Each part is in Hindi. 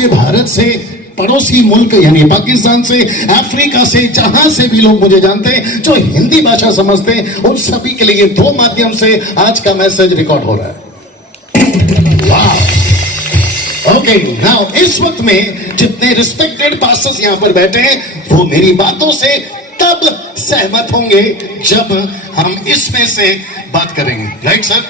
आपके भारत से, पड़ोसी मुल्क यानी पाकिस्तान से, अफ्रीका से, जहां से भी लोग मुझे जानते हैं जो हिंदी भाषा समझते हैं, उन सभी के लिए 2 माध्यम से आज का मैसेज रिकॉर्ड हो रहा है। ओके, नाउ इस वक्त में जितने रिस्पेक्टेड पास्टर्स यहां पर बैठे हैं वो मेरी बातों से तब सहमत होंगे जब हम इसमें से बात करेंगे। Right sir?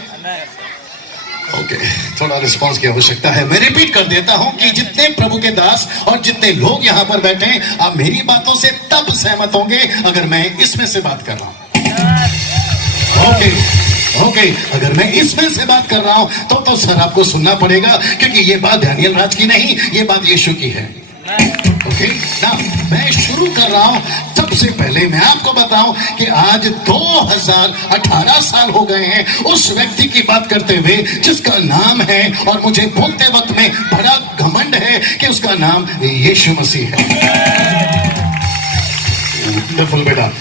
ओके, थोड़ा रिस्पांस की आवश्यकता है। मैं रिपीट कर देता हूं कि जितने प्रभु के दास और जितने लोग यहां पर बैठे हैं, आप मेरी बातों से तब सहमत होंगे अगर मैं इसमें से बात कर रहा हूं। ओके, अगर मैं इसमें से बात कर रहा हूं तो सर आपको सुनना पड़ेगा, क्योंकि ये बात दानियल राज की नहीं, ये बात यीशु की है। ओके, ना मैं शुरू कर रहा हूं। सबसे पहले मैं आपको बताऊं कि आज 2018 साल हो गए हैं उस व्यक्ति की बात करते हुए जिसका नाम है, और मुझे बोलते वक्त में बड़ा घमंड है कि उसका नाम यीशु मसीह है। वंडरफुल बेटा,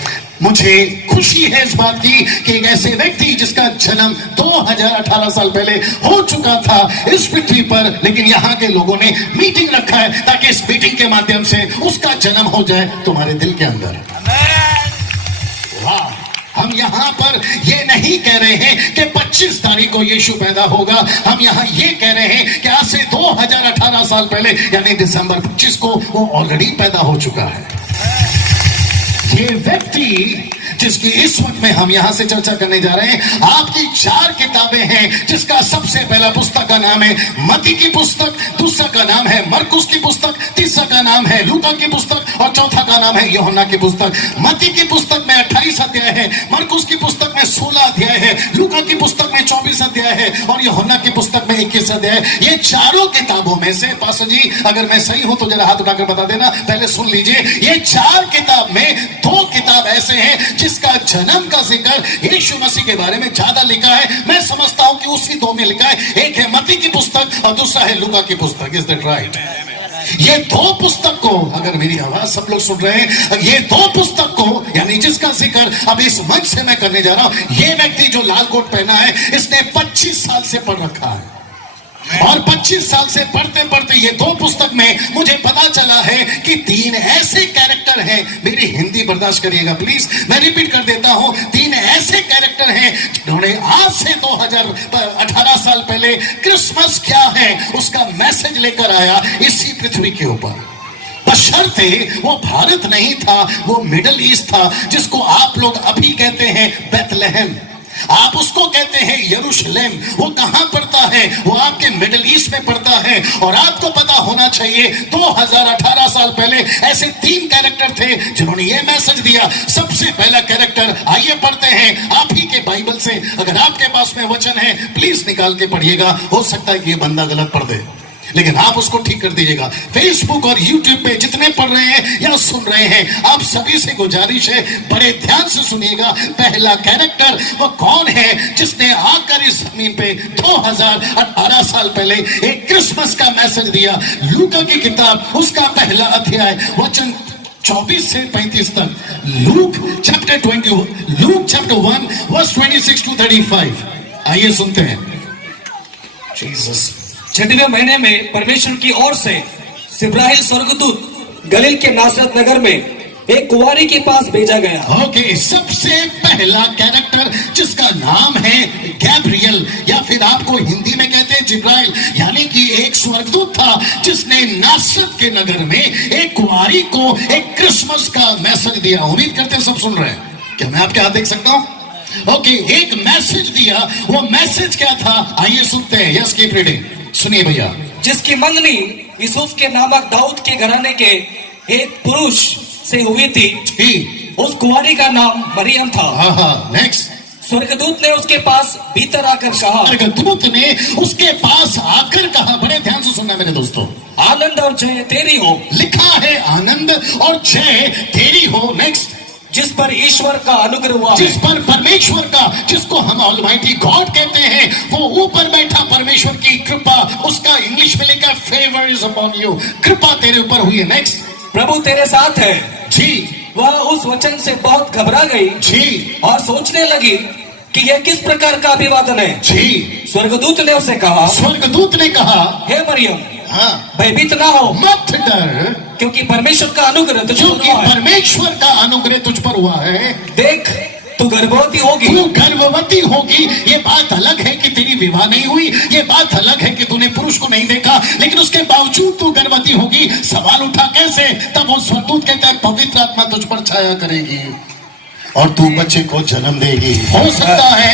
मुझे खुशी है इस बात की कि एक ऐसे व्यक्ति जिसका जन्म 2018 साल पहले हो चुका था इस पृथ्वी पर, लेकिन यहाँ के लोगों ने मीटिंग रखा है ताकि इस मीटिंग के माध्यम से उसका जन्म हो जाए तुम्हारे दिल के अंदर। वाह, हम यहाँ पर ये नहीं कह रहे हैं कि 25 तारीख को यीशु पैदा होगा, हम यहाँ ये कह रहे हैं कि आज से 2018 साल पहले यानी दिसंबर 25 को वो ऑलरेडी पैदा हो चुका है। ये व्यक्ति जिसकी इस वक्त में हम यहां से चर्चा करने जा रहे हैं, आपकी 4 किताबें हैं, जिसका सबसे पहला पुस्तक का नाम है मत्ती की पुस्तक, दूसरा का नाम है मरकुस की पुस्तक, तीसरा का नाम है लूका की पुस्तक और चौथा का नाम है यूहन्ना की पुस्तक। मत्ती की पुस्तक में 28 अध्याय है, मरकुस की पुस्तक में 16 अध्याय है, लूका की पुस्तक में 24 अध्याय है और यूहन्ना की पुस्तक में 21 अध्याय। ये चारों किताबों में से, पास्टर जी अगर मैं सही हूं तो जरा हाथ उठाकर बता देना, पहले सुन लीजिए, ये 4 किताब में 2 किताब ऐसे हैं जिसका जन्म का जिक्र यीशु मसीह के बारे में ज्यादा लिखा है। मैं समझता हूं कि उसी 2 में लिखा है, एक है मत्ती की पुस्तक और दूसरा है लूका की पुस्तक। Is that right? ये 2 पुस्तक को, अगर मेरी आवाज सब लोग सुन रहे हैं, ये 2 पुस्तक को यानी जिसका जिक्र अब इस मंच से मैं करने जा रहा हूं, ये व्यक्ति जो लाल कोट पहना है इसने 25 साल से पढ़ रखा है और 25 साल से पढ़ते पढ़ते ये 2 पुस्तक में मुझे पता चला है कि 3 ऐसे कैरेक्टर हैं। मेरी हिंदी बर्दाश्त करिएगा प्लीज, मैं रिपीट कर देता हूं, 3 ऐसे कैरेक्टर हैं जिन्होंने आज से 2018 साल पहले क्रिसमस क्या है उसका मैसेज लेकर आया इसी पृथ्वी के ऊपर। बशर्ते वो भारत नहीं था, वो मिडिल ईस्ट था, जिसको आप लोग अभी कहते हैं बेथलेहम, आप उसको कहते हैं यरूशलेम। वो कहां पड़ता है? वो आपके मिडिल ईस्ट में पड़ता है। और आपको पता होना चाहिए 2018 साल पहले ऐसे 3 कैरेक्टर थे जिन्होंने ये मैसेज दिया। सबसे पहला कैरेक्टर, आइए पढ़ते हैं आप ही के बाइबल से, अगर आपके पास में वचन है प्लीज निकाल के पढ़िएगा। हो सकता है कि ये बंदा गलत पढ़ दे, लेकिन आप उसको ठीक कर दीजिएगा। फेसबुक और यूट्यूब पे जितने पढ़ रहे हैं या सुन रहे हैं, आप सभी से गुजारिश है बड़े ध्यान से सुनिएगा। पहला कैरेक्टर वो कौन है जिसने आकर इस जमीन पे 2018 साल पहले एक क्रिसमस का मैसेज दिया। लूका की किताब उसका पहला अध्याय वचन 24 से 35 तक, लूक चैप्टर 1 वर्स 26 to 35। आइए सुनते हैं। जीसस। 6वें महीने में परमेश्वर की ओर से जिब्राइल स्वर्गदूत गलील के नासरत नगर में एक कुंवारी के पास भेजा गया। ओके, सबसे पहला कैरेक्टर जिसका नाम है गैब्रियल, या फिर आपको हिंदी में कहते हैं जिब्राइल, यानी कि एक स्वर्गदूत था जिसने नासरत के नगर में एक कुंवारी को एक क्रिसमस का मैसेज दिया। उम्मीद करते हैं सब सुन रहे हैं। क्या मैं आपके हाथ देख सकता हूं? ओके, एक मैसेज दिया। वो मैसेज क्या था? आइए सुनते हैं। Yes, keep reading. सुनिए भैया। जिसकी मंगनी यूसुफ के नामक दाऊद के घराने के एक पुरुष से हुई थी, उस कुंवारी का नाम मरियम था। नेक्स्ट। स्वर्गदूत ने उसके पास भीतर आकर कहा, स्वर्गदूत ने उसके पास आकर कहा, बड़े ध्यान से सुनना मेरे दोस्तों, आनंद और जय तेरी हो। लिखा है आनंद और जय तेरी हो। नेक्स्ट। जिस पर ईश्वर का अनुग्रह हुआ, जिस पर परमेश्वर का, जिसको हम ऑलमाइटी गॉड कहते हैं, वो ऊपर बैठा परमेश्वर की कृपा, उसका इंग्लिश में लिखा फेवर इज अपॉन यू, कृपा तेरे ऊपर हुई है। नेक्स्ट। प्रभु तेरे साथ है। जी। वह उस वचन से बहुत घबरा गई जी और सोचने लगी कि यह किस प्रकार का अभिवादन है। जी। स्वर्गदूत ने उसे कहा, स्वर्गदूत ने कहा, हे मरियम, हाँ। भयभीत ना हो, मत डर, क्योंकि परमेश्वर का अनुग्रह तुझ पर क्योंकि हुआ है। परमेश्वर का अनुग्रह तुझ पर हुआ है। देख, तू गर्भवती होगी, तू गर्भवती होगी। ये बात अलग है कि तेरी विवाह नहीं हुई, ये बात अलग है कि तूने पुरुष को नहीं देखा, लेकिन उसके बावजूद तू गर्भवती होगी। सवाल उठा कैसे? तब वो स्वर्गदूत कहता है पवित्र आत्मा तुझ पर छाया करेगी और तू बच्चे को जन्म देगी। हो सकता है,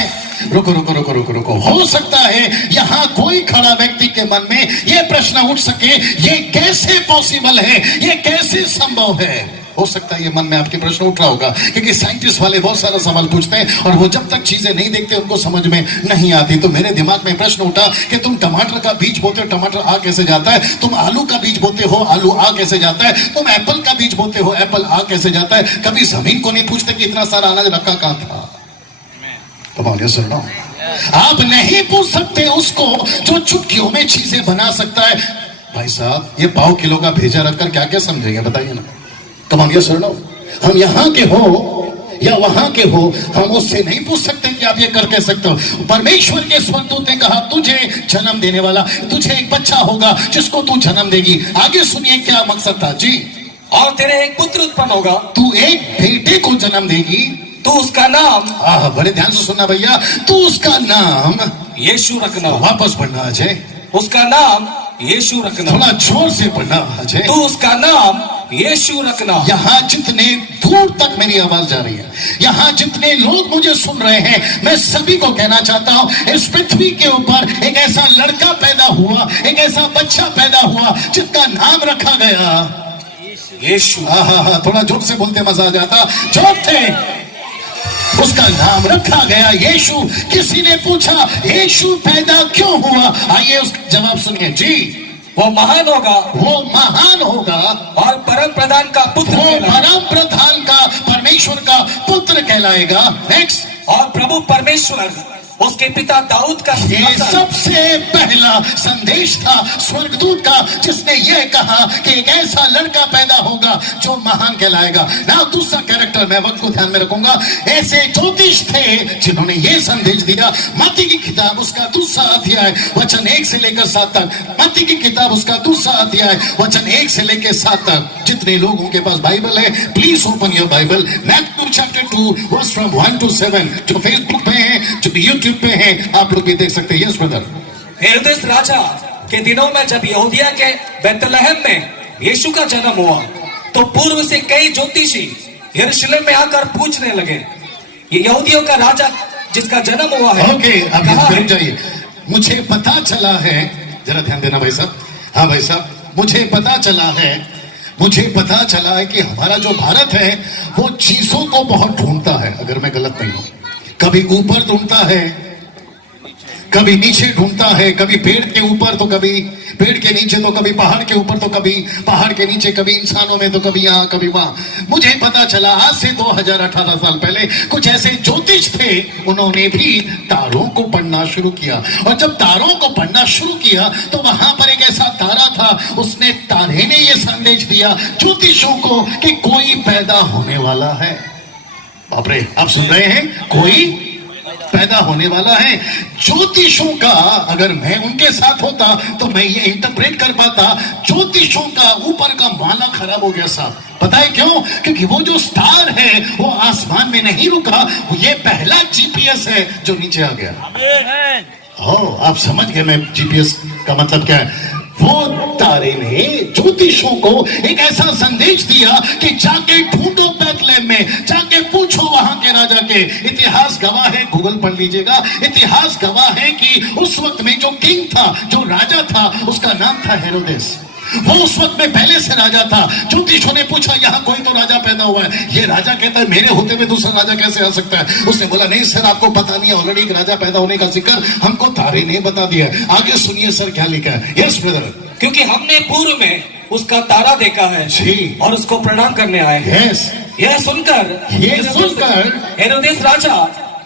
रुको रुको रुको रुको रुको, हो सकता है यहाँ कोई खड़ा व्यक्ति के मन में ये प्रश्न उठ सके, ये कैसे पॉसिबल है, ये कैसे संभव है। हो सकता है ये मन में आपके प्रश्न उठ रहा होगा, क्योंकि साइंटिस्ट वाले बहुत सारा सवाल पूछते हैं और वो जब तक चीजें नहीं देखते उनको समझ में नहीं आती। तो मेरे दिमाग में प्रश्न उठा कि तुम टमाटर का बीज बोते हो, टमाटर आ कैसे जाता है? तुम आलू का बीज बोते हो, आलू आ कैसे जाता है? तुम एप्पल का बीज बोते हो, एप्पल आ कैसे जाता है? कभी जमीन को नहीं पूछते कि इतना सारा अनाज रखा कहां था। तो सुनो, आप नहीं पूछ सकते उसको जो चुटकियों में चीजें बना सकता है। भाई साहब, ये पाव किलो का भेजा रखकर क्या क्या समझेंगे बताइए ना। कमांगे सुनो, हम यहाँ के हो या वहां के हो, हम उससे नहीं पूछ सकते कि आप ये कर कह सकते हो। परमेश्वर के स्वर्गदूत ने कहा तुझे जन्म देने वाला, तुझे एक बच्चा होगा जिसको तू जन्म देगी। आगे सुनिए क्या मकसद था जी। और तेरे एक पुत्र उत्पन्न होगा, तू एक बेटे को जन्म देगी, तू उसका नाम, बड़े ध्यान से सुनना भैया, तू उसका नाम यीशु रखना। वापस पढ़ना अजय, उसका नाम यीशु रखना। थोड़ा जोर से पढ़ना अजय। तू उसका नाम यीशु रखना। यहाँ जितने दूर तक मेरी आवाज जा रही है, यहाँ जितने लोग मुझे सुन रहे हैं, मैं सभी को कहना चाहता हूँ, इस पृथ्वी के ऊपर एक ऐसा लड़का पैदा हुआ, एक ऐसा बच्चा पैदा हुआ जिसका नाम रखा गया यीशु। थोड़ा जोर से बोलते मजा आ जाता, जोर थे। उसका नाम रखा गया यीशु। किसी ने पूछा यीशु पैदा क्यों हुआ? आइए उसका जवाब सुनिए जी। वो महान होगा, वो महान होगा और परम प्रधान का पुत्र, वो परम प्रधान का, परमेश्वर का पुत्र कहलाएगा। नेक्स्ट, और प्रभु परमेश्वर उसके पिता दाऊद का ये सिंहासन। सबसे पहला संदेश था स्वर्गदूत का, जिसने यह कहा कि एक ऐसा लड़का पैदा होगा जो महान कहलाएगा। ना दूसरा कैरेक्टर, मैं वक्त को ध्यान में रखूंगा, ऐसे ज्योतिष थे जिन्होंने यह संदेश दिया। मत्ती की किताब उसका दूसरा अध्याय वचन 1 से लेकर 7 तक। मत्ती की किताब उसका दूसरा अध्याय वचन 1 से लेकर 7 तक। जितने लोगों के पास बाइबल है, please open your Bible. Matthew chapter 2 verse from 1 to 7। जो फेसबुक पे है, जो यूट्यूब पे है, आप लोग भी देख सकते हैं। Yes brother. हेरोदेस राजा के दिनों में जब यहूदिया के बैतलहम में यीशु का जन्म हुआ, तो पूर्व से कई ज्योतिषी यरूशलेम में आकर पूछने लगे, ये यहूदियों का राजा जिसका जन्म हुआ है ओके, आप कहाँ है? रुक जाइए। मुझे पता चला है, जरा ध्यान देना भाई साहब। हाँ भाई साहब, मुझे पता चला है कि हमारा जो भारत है वो चीजों को बहुत ढूंढता है, अगर मैं गलत नहीं हूं। कभी ऊपर ढूंढता है, कभी नीचे ढूंढता है, कभी पेड़ के ऊपर तो कभी पेड़ के नीचे, तो कभी पहाड़ के ऊपर तो कभी पहाड़ के नीचे, कभी इंसानों में तो कभी यहाँ कभी वहां। मुझे पता चला आज से 2018 साल पहले कुछ ऐसे ज्योतिष थे, उन्होंने भी तारों को पढ़ना शुरू किया। और जब तारों को पढ़ना शुरू किया तो वहां पर एक ऐसा तारा था, उसने तारे ने यह संदेश दिया ज्योतिषों को कि कोई पैदा होने वाला है। बाप रे, आप सुन रहे हैं, कोई पैदा होने वाला है। ज्योतिषों का अगर मैं उनके साथ होता तो मैं ये इंटरप्रेट कर पाता, ज्योतिषों का ऊपर का माला खराब हो गया साहब। पता है क्यों? क्योंकि वो जो स्टार है वो आसमान में नहीं रुका, ये पहला जीपीएस है जो नीचे आ गया। हो, आप समझ गए मैं जीपीएस का मतलब क्या है। वो तारे ने ज्योतिषों को एक ऐसा संदेश दिया कि जाके ढूंढो बैतलहम में, जाके पूछो वहां के राजा के। इतिहास गवाह है, गूगल पढ़ लीजिएगा, इतिहास गवाह है कि उस वक्त में जो किंग था, जो राजा था, उसका नाम था हेरोदेस। वो उस वक्त में पहले से राजा था। ज्योतिषों ने पूछा यहाँ कोई तो राजा पैदा हुआ है। ये राजा कहता है मेरे होते हुए दूसरा राजा कैसे आ सकता है? उसने बोला नहीं सर, आपको पता नहीं है, ऑलरेडी एक राजा पैदा होने का जिक्र हमको तारे ने बता दिया है। आगे सुनिए सर क्या लिखा है। Yes brother. क्योंकि हमने पूर्व में उसका तारा देखा है जी, और उसको प्रणाम करने आए हैं। यस, यह सुनकर हेरोदेस राजा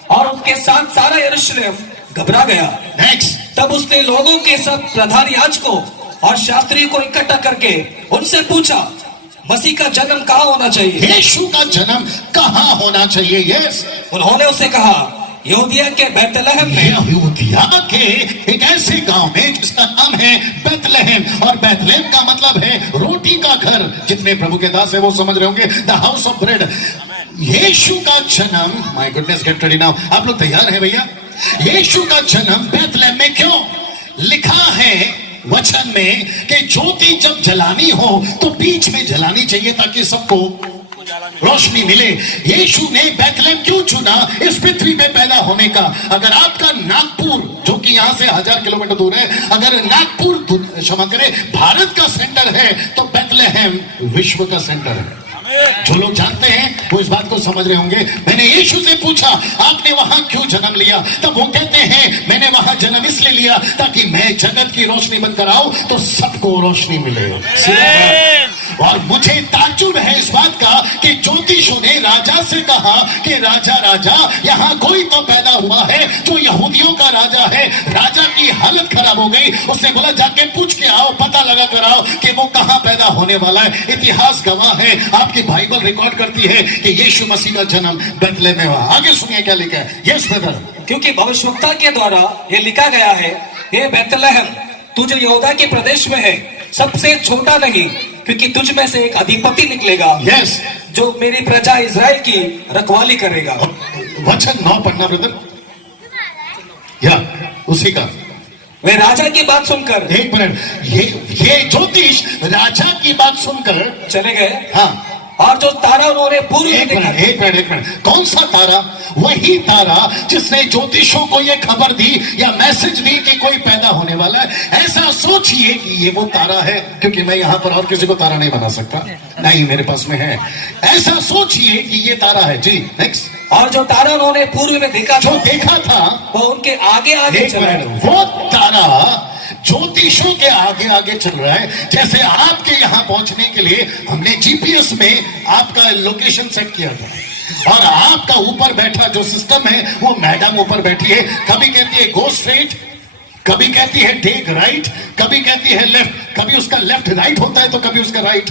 और उसके साथ सारा यरूशलेम घबरा गया। नेक्स्ट, तब उसने लोगों के सब प्रधान याजकों और शास्त्री को इकट्ठा करके उनसे पूछा, मसीह का जन्म कहाँ होना चाहिए? यीशु का जन्म कहाँ होना चाहिए? यस, उन्होंने उसे कहा, यहूदिया के बैतलहम में यहूदिया के एक ऐसे गांव में जिसका नाम है बैतलहम, और बैतलहम का मतलब है रोटी का घर। जितने प्रभु के दास है वो समझ रहे होंगे, द हाउस ऑफ ब्रेड। यीशु का जन्म, my goodness get ready now, आप लोग तैयार हैं भैया? यीशु का जन्म बैतलहम में क्यों? लिखा है वचन में कि ज्योति जब जलानी हो तो बीच में जलानी चाहिए ताकि सबको रोशनी मिले। यीशु ने बैतलहम क्यों चुना इस पृथ्वी पे पैदा होने का? अगर आपका नागपुर, जो कि यहां से 1000 किलोमीटर दूर है, अगर नागपुर क्षमा करें भारत का सेंटर है तो बैतलहम विश्व का सेंटर है। जो लोग जानते हैं वो इस बात को समझ रहे होंगे। मैंने यीशु से पूछा आपने वहां क्यों जन्म लिया? तब वो कहते हैं मैंने वहां जन्म इसलिए लिया ताकि मैं जगत की रोशनी बनकर आऊं तो सबको रोशनी मिले। और मुझे ताज्जुब है इस बात का कि ज्योतिषों ने राजा से कहा कि राजा राजा यहाँ कोई तो पैदा हुआ है जो यहूदियों का राजा है। राजा की हालत खराब हो गई, उसने बोला जाके पूछ के आओ, पता लगा कर आओ कि वो कहाँ पैदा होने वाला है। इतिहास गवाह है, आपकी बाइबल रिकॉर्ड करती है कि यीशु मसीह का जन्म बैतलहम में हुआ। आगे सुनिए क्या लिखा है। यस ब्रदर, क्योंकि भविष्यवक्ता के द्वारा ये लिखा गया है, हे बैतलहम तू जो यहूदा के प्रदेश में है सबसे छोटा नहीं, क्योंकि तुझ में से एक अधिपति निकलेगा यस जो मेरी प्रजा इज़राइल की रखवाली करेगा। वचन 9 पढ़ना ब्रदर, या उसी का। वे राजा की बात सुनकर, एक मिनट, ये ज्योतिष राजा की बात सुनकर चले गए। हाँ, और जो तारा उन्होंने पूर्व में एक देखा, मिनट, कौन सा तारा? वही तारा जिसने ज्योतिषों को ये खबर दी या मैसेज दी कि कोई पैदा होने वाला है। ऐसा सोचिए कि ये वो तारा है, क्योंकि मैं यहां पर और किसी को तारा नहीं बना सकता, नहीं मेरे पास में है। ऐसा सोचिए कि ये तारा है। जी नेक्स्ट। और जो तारा उन्होंने पूर्व में देखा, जो देखा था वो उनके आगे आगे एक चला। मिनट, वो तारा ज्योतिषों के आगे आगे चल रहा है। जैसे आपके यहां पहुंचने के लिए हमने जीपीएस में आपका लोकेशन सेट किया था, और आपका ऊपर बैठा जो सिस्टम है वो मैडम ऊपर बैठी है, कभी कहती है गो स्ट्रेट, कभी कहती है टेक राइट, कभी कहती है लेफ्ट, कभी उसका लेफ्ट राइट होता है तो कभी उसका राइट।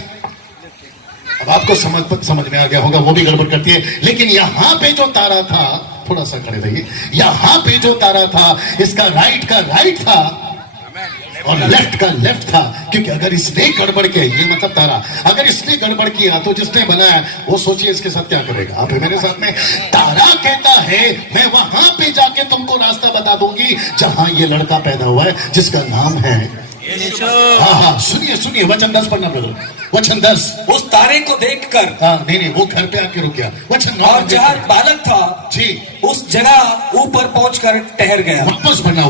अब आपको समझ में आ गया होगा, वो भी गड़बड़ करती है। लेकिन यहां पे जो तारा था, थोड़ा सा खड़े रहिए, यहां पे जो तारा था इसका राइट का राइट था और लेफ्ट का लेफ्ट था, क्योंकि अगर इसने गड़बड़ किया, ये मतलब तारा अगर इसने गड़बड़ किया तो जिसने बनाया वो सोचिए इसके साथ क्या करेगा। आप मेरे साथ में, तारा कहता है मैं वहां पे जाके तुमको रास्ता बता दूंगी जहां ये लड़का पैदा हुआ है जिसका नाम है। हाँ, सुनिए वचन 10 पढ़ना ब्रदर, वचन 10। उस तारे को देखकर, नहीं वो घर पे आके रुक गया। वचन 9। और जहाँ बालक था जी उस जगह ऊपर पहुंचकर ठहर गया। वापस पढ़ना।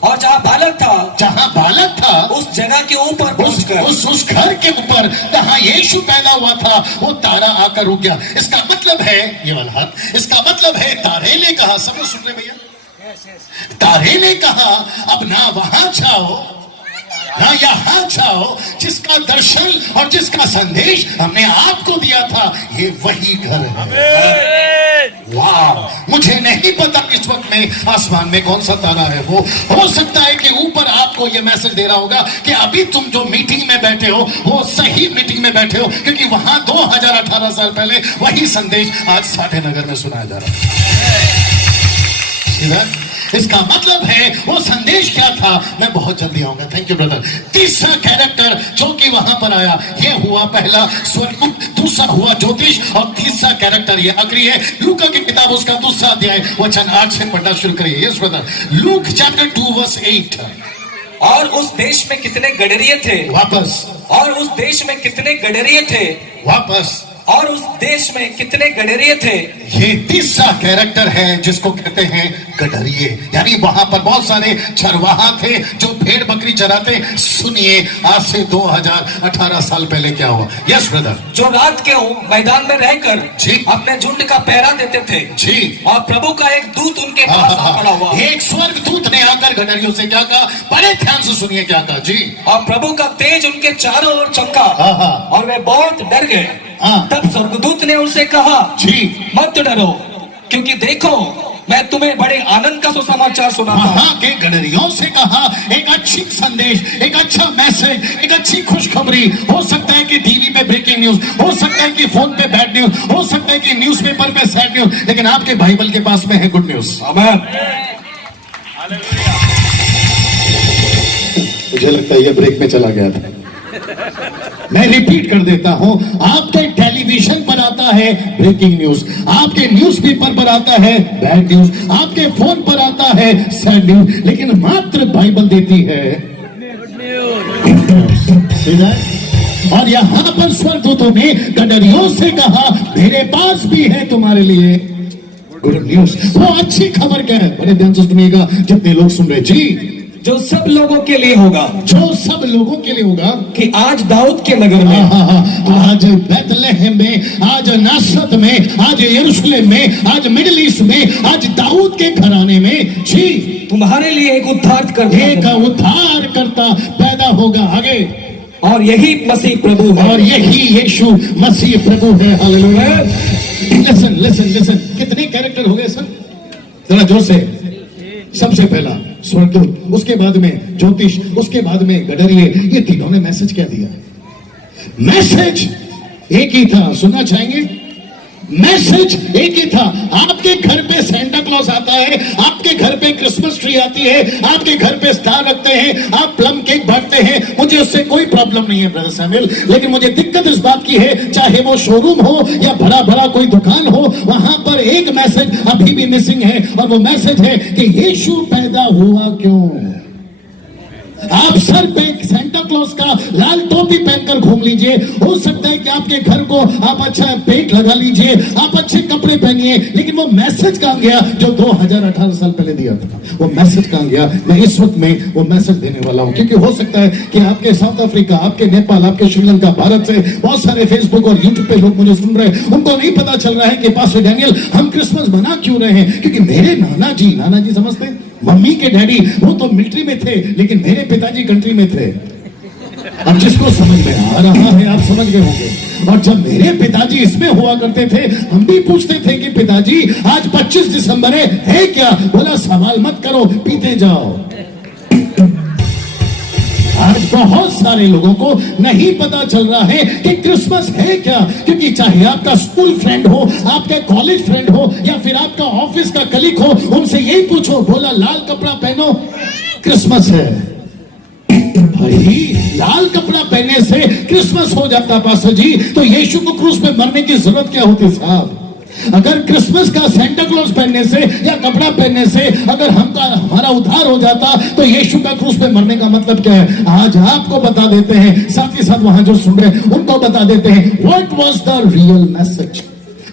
और जहाँ बालक था उस जगह के ऊपर पहुंचकर, उस घर के ऊपर जहां यीशु पैदा हुआ था वो तारा आकर रुक गया। इसका मतलब है, ये वाला हाथ, इसका मतलब है तारे ने कहा, सब सुन रहे भैया, तारे ने कहा अब ना वहां जाओ ना यहां जाओ, जिसका दर्शन और जिसका संदेश हमने आपको दिया था ये वही घर है। वाह, मुझे नहीं पता इस वक्त में आसमान में कौन सा तारा है। वो हो सकता है कि ऊपर आपको ये मैसेज दे रहा होगा कि अभी तुम जो मीटिंग में बैठे हो वो सही मीटिंग में बैठे हो, क्योंकि वहां 2018 साल पहले वही संदेश आज साठे नगर में सुनाया जा रहा है। इसका मतलब है वो संदेश क्या था, मैं बहुत जल्दी आऊंगा। Thank you brother. तीसरा कैरेक्टर जो कि वहां पर आया, ये हुआ पहला स्वर्गदूत, दूसरा हुआ ज्योतिष, और तीसरा कैरेक्टर ये आखिरी है। लूका की किताब उसका दूसरा अध्याय वचन 8 से पढ़ना शुरू करिए। Yes brother, Luke chapter 2 verse 8। और उस देश में कितने गडरिये थे, वापस, और उस देश में कितने गडरिये थे, वापस, और उस देश में कितने गडरिये थे। ये तीसरा कैरेक्टर है जिसको कहते हैं गडरिये, यानी वहां पर बहुत सारे चरवाहा थे जो भेड़ बकरी चराते। सुनिए आज से 2018 साल पहले क्या हुआ। यस ब्रदर, जो रात के मैदान में रहकर जी अपने झुंड का पहरा देते थे जी, और प्रभु का एक दूत उनके पास खड़ा हुआ। एक स्वर्ग दूत ने आकर गडरियों से क्या कहा, बड़े ध्यान से सुनिए क्या कहा जी। और प्रभु का तेज उनके चारों ओर चमका और वे बहुत डर गए। तब स्वर्गदूत ने उनसे कहा जी, मत डरो, क्योंकि देखो मैं तुम्हें बड़े आनंद का सुसमाचार सुनाता हूं। वहां के गडरियों से कहा एक अच्छी संदेश, एक अच्छा मैसेज, एक अच्छी खुशखबरी। हो सकता है कि टीवी पे ब्रेकिंग न्यूज, हो सकता है कि फोन पे बैड न्यूज, हो सकता है कि न्यूज़पेपर पे सैड न्यूज, लेकिन आपके बाइबल के पास में है गुड न्यूज। आमीन। मुझे लगता है ये ब्रेक में चला गया था। मैं रिपीट कर देता हूं, आपके टेलीविजन पर आता है ब्रेकिंग न्यूज, आपके न्यूज़पेपर पर आता है बैड न्यूज, आपके फोन पर आता है सैड न्यूज, लेकिन मात्र बाइबल देती है गुड न्यूज। और यहां पर स्वर्गदूतों ने गडरियों से कहा, मेरे पास भी है तुम्हारे लिए गुड न्यूज। वो अच्छी खबर क्या है? बड़े ध्यान से सुनिएगा जितने लोग सुन रहे जी। जो सब लोगों के लिए होगा, जो सब लोगों के लिए होगा कि आज दाऊद के नगर में, आज बैतलहम में, आज नासरत में, आज यरूशलेम में, आज मिडिल ईस्ट में, आज दाऊद के घराने में जी तुम्हारे लिए एक उद्धार करता पैदा होगा। आगे, और यही मसीह प्रभु है, और यही यीशु मसीह प्रभु है। हालेलुया। लिसन लिसन लिसन, कितने कैरेक्टर हो गए सर? जरा जोर से। सबसे पहला स्वर्गदूत, उसके बाद में ज्योतिष, उसके बाद में गडरिये, ये तीनों ने मैसेज क्या दिया? मैसेज एक ही था। सुनना चाहेंगे? मैसेज एक ही था। आपके घर पे सेंटा क्लॉज आता है, आपके घर पे क्रिसमस ट्री आती है, आपके घर पे स्टार रखते हैं, आप प्लम केक बांटते हैं, मुझे उससे कोई प्रॉब्लम नहीं है ब्रदर सैमुअल, लेकिन मुझे दिक्कत इस बात की है, चाहे वो शोरूम हो या बड़ा बड़ा कोई दुकान हो, वहां पर एक मैसेज अभी भी मिसिंग है, और वो मैसेज है कि यीशु पैदा हुआ क्यों। आप सर पे सेंटा क्लॉज का लाल टोपी पहनकर घूम लीजिए, हो सकता है कि आपके घर को आप अच्छा पेंट लगा लीजिए, आप अच्छे कपड़े पहनिए, लेकिन वो मैसेज कहां गया जो 2018 साल पहले दिया था? वो मैसेज कहां गया? मैं इस वक्त में वो मैसेज देने वाला हूं, क्योंकि हो सकता है कि आपके साउथ अफ्रीका, आपके नेपाल, आपके श्रीलंका, भारत से बहुत सारे फेसबुक और यूट्यूब पे लोग मुझे सुन रहे हैं, उनको नहीं पता चल रहा है कि पास्टर डैनियल हम क्रिसमस मना क्यों रहे हैं। क्योंकि मेरे नाना जी समझते हैं, मम्मी के डैडी वो तो मिलिट्री में थे, लेकिन मेरे पिताजी कंट्री में थे। अब जिसको समझ में आ रहा है आप समझ गए होंगे। और जब मेरे पिताजी इसमें हुआ करते थे, हम भी पूछते थे कि पिताजी आज 25 दिसंबर है क्या? बोला सवाल मत करो, पीते जाओ। आज बहुत सारे लोगों को नहीं पता चल रहा है कि क्रिसमस है क्या, क्योंकि चाहे आपका स्कूल फ्रेंड हो, आपका कॉलेज फ्रेंड हो, या फिर आपका ऑफिस का कलीग हो, उनसे यही पूछो, बोला लाल कपड़ा पहनो क्रिसमस है। भाई लाल कपड़ा पहनने से क्रिसमस हो जाता पास्टर जी, तो यीशु को क्रूस पे मरने की जरूरत क्या होती साहब? अगर क्रिसमस का सेंटा क्लॉज पहनने से या कपड़ा पहनने से अगर हमारा उद्धार हो जाता, तो यीशु का क्रूस पे मरने का मतलब क्या है? आज आपको बता देते हैं, साथ ही साथ वहां जो सुन रहे हैं उनको बता देते हैं, what was the real message,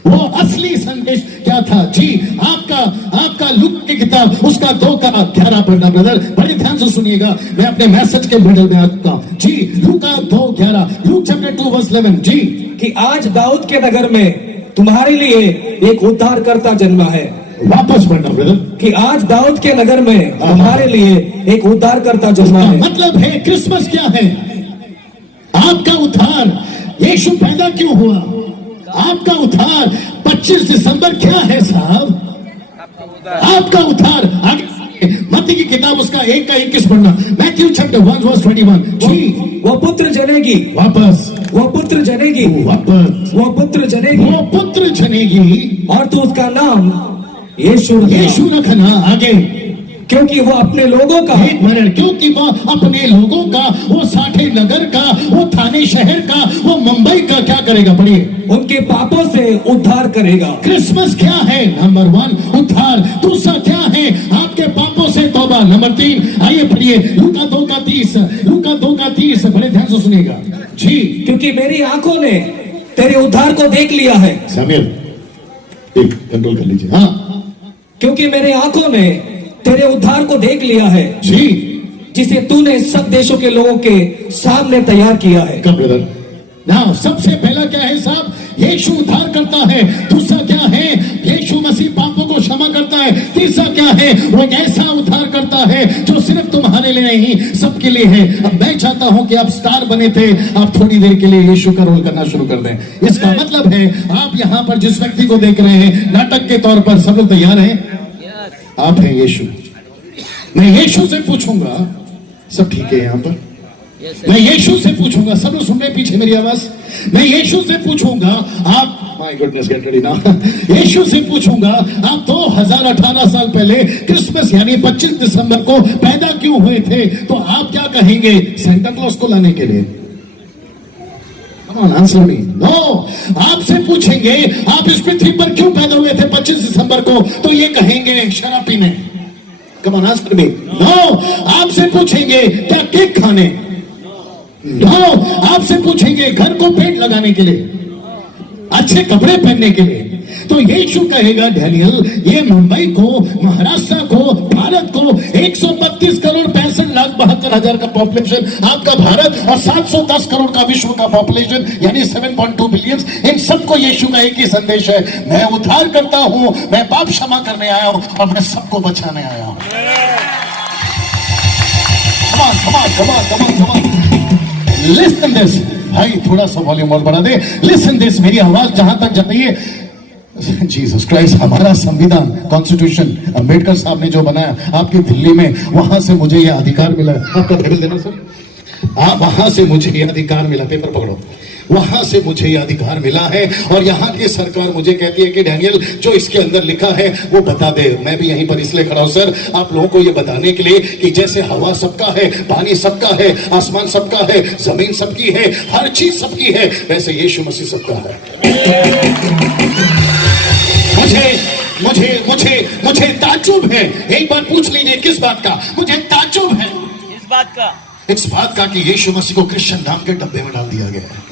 वो असली संदेश क्या था जी। आपका लूक की किताब उसका 2:11 पढ़ना ब्रदर, बड़े ध्यान से सुनिएगा, मैं अपने मैसेज के मिडल में आता हूं जी। लूका 2:11, लूक चैप्टर 2 वर्स 11 जी, कि आज दाऊद के नगर में तुम्हारे लिए एक उद्धारकर्ता जन्मा है। वापस पढ़ना ब्रदर, कि आज दाऊद के नगर में तुम्हारे लिए एक उद्धारकर्ता जन्मा है। मतलब है क्रिसमस क्या है? आपका उद्धार। यीशु पैदा क्यों हुआ? आपका उद्धार। 25 दिसंबर क्या है साहब? आपका उद्धार। मत्ती की किताब उसका 1:21 पढ़ना, मैथ्यू चैप्टर 1 वर्स 21 जी। वो पुत्र जनेगी, वापस, वो पुत्र जनेगी, वापस, वो पुत्र जनेगी, वो पुत्र जनेगी, और तू उसका नाम यीशु रखना। आगे, क्योंकि वो अपने लोगों का, एक मिनट, क्योंकि वो अपने लोगों का, वो साठे नगर का, वो थाने शहर का, वो मुंबई का क्या करेगा? पढ़िए, उनके पापों से उद्धार करेगा। क्रिसमस क्या है? नंबर 1 उद्धार। दूसरा क्या है? आपके पापों से तौबा। नंबर 3, आइए पढ़िए लूका 2:30, लूका 2:30, बड़े ध्यान से सुनिएगा जी। क्योंकि मेरी आंखों ने तेरे उद्धार को देख लिया है। सामिल एक कंट्रोल कर लीजिए। हाँ, क्योंकि मेरे आंखों ने तेरे उद्धार को देख लिया है जी, जिसे तूने सब देशों के लोगों के सामने तैयार किया है। कब ब्रदर? ना सबसे पहला क्या है साहब? यीशु उद्धार करता है। दूसरा क्या है? यीशु मसीह पापों को क्षमा करता है। तीसरा क्या है? वो एक ऐसा उद्धार करता है जो सिर्फ तुम्हारे लिए नहीं सबके लिए है। अब मैं चाहता हूं कि आप स्टार बने थे, आप थोड़ी देर के लिए यीशु का रोल करना शुरू कर दें। इसका मतलब है आप यहां पर जिस व्यक्ति को देख रहे हैं नाटक के तौर पर, सब लोग तैयार हैं? आप हैं यीशु। मैं यीशु से पूछूंगा, सब ठीक है यहां पर? मैं यीशु से पूछूंगा, सब लोग सुन रहे पीछे मेरी आवाज? मैं यीशु से पूछूंगा, आप my goodness get ready now, यीशु से पूछूंगा आप 2018 साल पहले क्रिसमस यानी 25 दिसंबर को पैदा क्यों हुए थे, तो आप क्या कहेंगे? सेंटा क्लॉज को लाने के लिए? Answer me know. आपसे पूछेंगे आप इस पृथ्वी पर क्यों पैदा हुए थे 25 दिसंबर को, तो ये कहेंगे शराब पीने। Come on answer me know. आपसे पूछेंगे क्या केक खाने? नो। आपसे पूछेंगे घर को पेंट लगाने के लिए, अच्छे कपड़े पहनने के लिए, तो यीशु कहेगा डैनियल ये मुंबई को, महाराष्ट्र को, भारत को 132 करोड़ 65 लाख 72 हजार का पॉपुलेशन आपका भारत और 710 करोड़ का विश्व का पॉपुलेशन यानी 7.2 बिलियन, इन सबको यीशु का एक ही संदेश है, मैं उद्धार करता हूं, मैं पाप क्षमा करने आया हूं और मैं सबको बचाने आया हूं। Come on listen this. भाई थोड़ा सा वॉल्यूम और बढ़ा दे। लिसन दिस, मेरी आवाज जहां तक जा रही है, जीसस क्राइस्ट, हमारा संविधान कॉन्स्टिट्यूशन अंबेडकर साहब ने जो बनाया आपकी दिल्ली में, वहां से मुझे यह अधिकार मिला है। आपका टेबल देना सर। आप वहां से मुझे यह अधिकार मिला, पेपर पकड़ो, वहां से मुझे यह अधिकार मिला है और यहाँ की सरकार मुझे कहती है कि डैनियल जो इसके अंदर लिखा है वो बता दे। मैं भी यहीं पर इसलिए खड़ा हूं सर, आप लोगों को ये बताने के लिए कि जैसे हवा सबका है, पानी सबका है, आसमान सबका है, जमीन सबकी है, हर चीज सबकी है, वैसे यीशु मसीह सबका है। मुझे ताज्जुब है, एक बार पूछ लीजिए किस बात का? मुझे ताज्जुब है इस बात का कि यीशु मसीह को क्रिश्चियन नाम के डब्बे में डाल दिया गया है।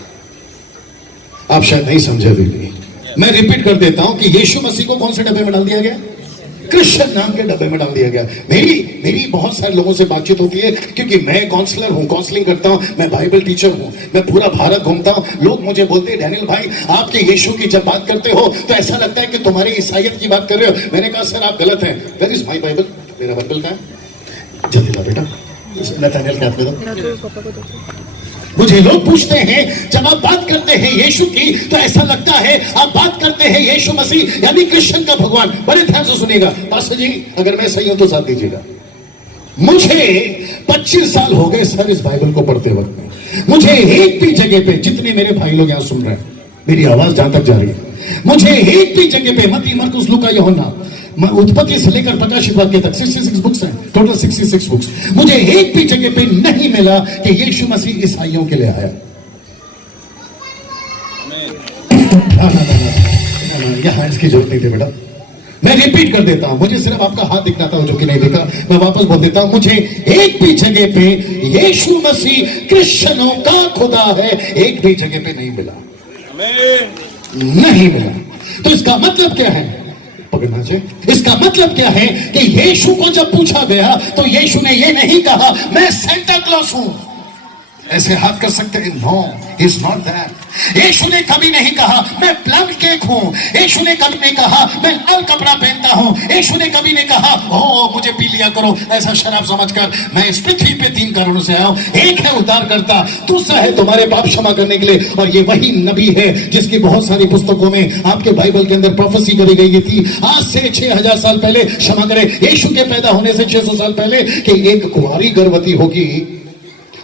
आप शायद नहीं समझे अभी भी, मैं रिपीट कर देता हूं कि यीशु मसीह को कौन से डब्बे में डाल दिया गया? क्रिश्चियन नाम के डब्बे में डाल दिया गया। मेरी बहुत सारे लोगों से बातचीत होती है क्योंकि मैं काउंसलर हूं, काउंसलिंग करता हूं, मैं बाइबल टीचर हूं, मैं पूरा भारत घूमता हूं। लोग मुझे बोलते हैं डैनियल भाई आपके यीशु की जब बात करते हो तो ऐसा लगता है कि तुम्हारी ईसाइयत की बात कर रहे हो। मैंने कहा सर आप गलत हैं। Where is my Bible? मेरा बाइबल कहां है? जल्दी ला बेटा, नथानिएल के हाथ में दो। मुझे लोग पूछते हैं जब आप बात करते हैं यीशु की तो ऐसा लगता है आप बात करते हैं यीशु मसीह यानी कृष्ण का भगवान। बड़े ध्यान से सुनिएगा पास्टर जी, अगर मैं सही हूं तो साथ दीजिएगा। मुझे 25 साल हो गए सर इस बाइबल को पढ़ते वक्त में। मुझे एक भी जगह पे, जितने मेरे भाई लोग यहां सुन रहे हैं, मेरी आवाज जहां तक जा रही है, मुझे एक भी जगह पे मत्ती, मरकुस, लूका, यूहन्ना, उत्पत्ति से लेकर प्रकाशित वाक्य तक 66 बुक्स हैं, टोटल 66 बुक्स, मुझे एक भी जगह पे नहीं मिला कि यीशु मसीह ईसाइयों के लिए आया। यहां इसकी जरूरत नहीं थी बेटा। मैं रिपीट कर देता हूं, मुझे सिर्फ आपका हाथ दिखना था जो कि नहीं दिखा। मैं वापस बोल देता हूं, मुझे एक भी जगह पे यीशु मसीह क्रिश्चियनों का खुदा है एक भी जगह पे नहीं मिला, नहीं मिला। तो इसका मतलब क्या है? पकड़ना चाहिए। इसका मतलब क्या है कि यीशु को जब पूछा गया तो यीशु ने ये नहीं कहा मैं सेंटा क्लॉज हूं, ऐसे हाथ कर सकते हैं, नो इज नॉट दैट। यीशु ने कभी नहीं कहा मैं प्लम केक हूं, यीशु ने कभी नहीं कहा मैं लाल कपड़ा पहनता हूं, यीशु ने कभी नहीं कहा ओ मुझे पी लिया करो ऐसा शराब समझकर। मैं इस पृथ्वी पे 3 कारणों से आया हूं। एक है उद्धार करता, दूसरा है तुम्हारे पाप क्षमा करने के लिए, और ये वही नबी है जिसकी बहुत सारी पुस्तकों में आपके बाइबल के अंदर प्रोफेसी करी गई थी आज से 6000 साल पहले, क्षमा करें यीशु के पैदा होने से 600 साल पहले, कि एक कुंवारी गर्भवती होगी,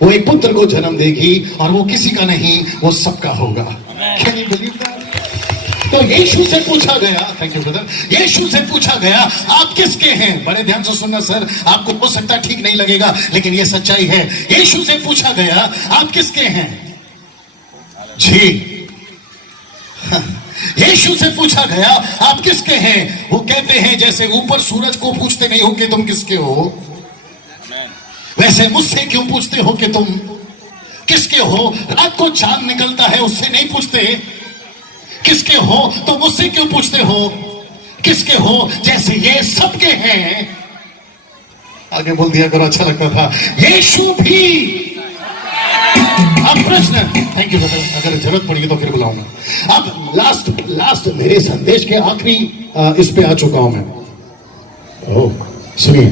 वो एक पुत्र को जन्म देगी और वो किसी का नहीं वो सबका होगा। Can you believe that? तो यीशु से पूछा गया, थैंक यू ब्रदर, यीशु से पूछा गया आप किसके हैं? बड़े ध्यान से सुनना सर, आपको हो सकता ठीक नहीं लगेगा लेकिन ये सच्चाई है। यीशु से पूछा गया आप किसके हैं? जी यीशु से पूछा गया आप किसके हैं? वो कहते हैं जैसे ऊपर सूरज को पूछते नहीं हो कि तुम किसके हो, वैसे मुझसे क्यों पूछते हो कि तुम किसके हो? रात को चांद निकलता है उससे नहीं पूछते किसके हो, तो मुझसे क्यों पूछते हो किसके हो? जैसे ये सबके हैं, आगे बोल दिया करो अच्छा लगता था, यीशु भी। अब प्रश्न, थैंक यू ब्रदर, अगर जरूरत पड़ेगी तो फिर बुलाऊंगा। अब लास्ट मेरे संदेश के आखिरी इस पे आ चुका हूं मैं। ओह सुनिए,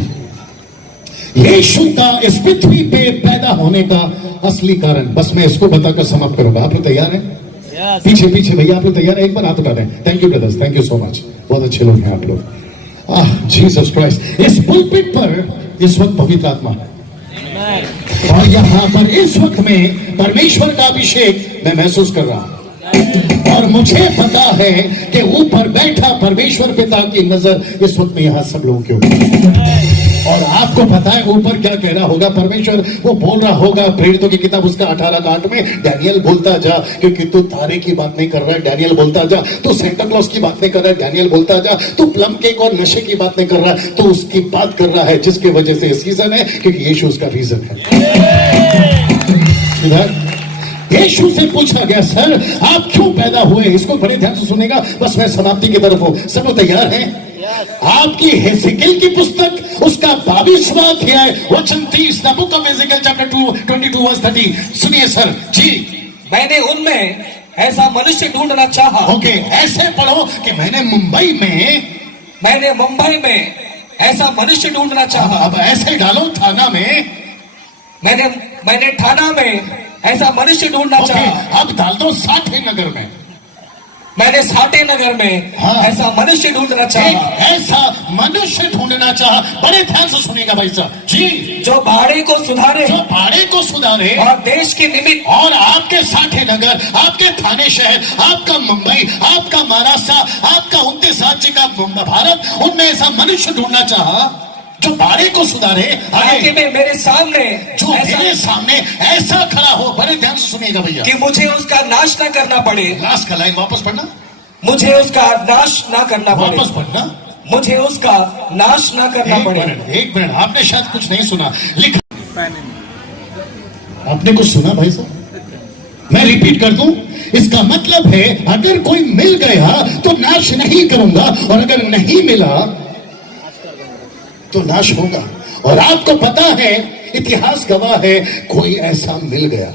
यीशु का इस पृथ्वी पे पैदा होने का असली कारण बस मैं इसको बताकर समाप्त करूंगा। आप लोग तैयार हैं? पीछे पीछे भैया आप लोग तैयार हैं? एक बार हाथ उठा दें। Thank you brothers, thank you so much, बहुत अच्छे लोग हैं आप लोग। जीसस क्राइस्ट, इस पुलपिट पर इस वक्त पवित्र आत्मा है। और यहाँ पर इस वक्त में परमेश्वर का अभिषेक मैं महसूस कर रहा हूं और मुझे पता है कि ऊपर बैठा परमेश्वर पिता की नजर इस वक्त में यहाँ सब लोगों के ऊपर। और आपको पता है ऊपर क्या कह रहा होगा परमेश्वर? वो बोल रहा होगा प्रेरितों की किताब उसका 18 में, डैनियल बोलता जा, क्योंकि तू तारे की बात नहीं कर रहा है, डैनियल बोलता जा, तू सेंटा क्लॉज की बात नहीं कर रहा है, डैनियल बोलता जा, तू प्लम केक और नशे की बात नहीं कर रहा है, तो उसकी बात कर रहा है जिसकी वजह से सीजन है, क्योंकि यीशु उसका रीजन है। यीशु से पूछा गया, सर आप क्यों पैदा हुए? इसको बड़े ध्यान से सुनेगा, बस मैं समाप्ति की तरफ हूं। सब लोग तैयार हैं? आपकी हेसेकिएल की पुस्तक उसका 22वां अध्याय वचन 30, the book of Ezekiel chapter 22 verse 30। सुनिए सर जी। मैंने उनमें ऐसा मनुष्य ढूंढना चाहा। ओके, ऐसे पढ़ो कि मैंने मुंबई में ऐसा मनुष्य ढूंढना चाहा। अब ऐसे डालो थाना में, मैंने थाना में ऐसा मनुष्य ढूंढना चाहा। अब डाल दो साठे नगर में, मैंने साठे नगर में ऐसा मनुष्य ढूंढना चाहा। ऐसा मनुष्य ढूंढना चाहा। बड़े ध्यान से सुनेगा भाई साहब जी। जो भाड़े को सुधारे और देश के निमित्त, और आपके साठे नगर, आपके थाने शहर, आपका मुंबई, आपका महाराष्ट्र, आपका 29 राज्य का भारत, उनमें ऐसा मनुष्य ढूंढना चाहा जो बाड़े को सुधारे। आगे में मेरे सामने ऐसा खड़ा हो। बड़े ध्यान से सुनिएगा भैया कि मुझे उसका नाश ना करना पड़े। लास्ट का लाइन वापस पढ़ना। मुझे उसका नाश ना करना पड़े। वापस पढ़ना। मुझे उसका नाश ना करना पड़े। एक मिनट, आपने शायद कुछ नहीं सुना। लिखा आपने कुछ सुना भाई साहब? मैं रिपीट कर दूं, इसका मतलब है अगर कोई मिल गया तो नाश नहीं करूंगा, और अगर नहीं मिला तो नाश होगा। और आपको पता है, इतिहास गवाह है, कोई ऐसा मिल गया।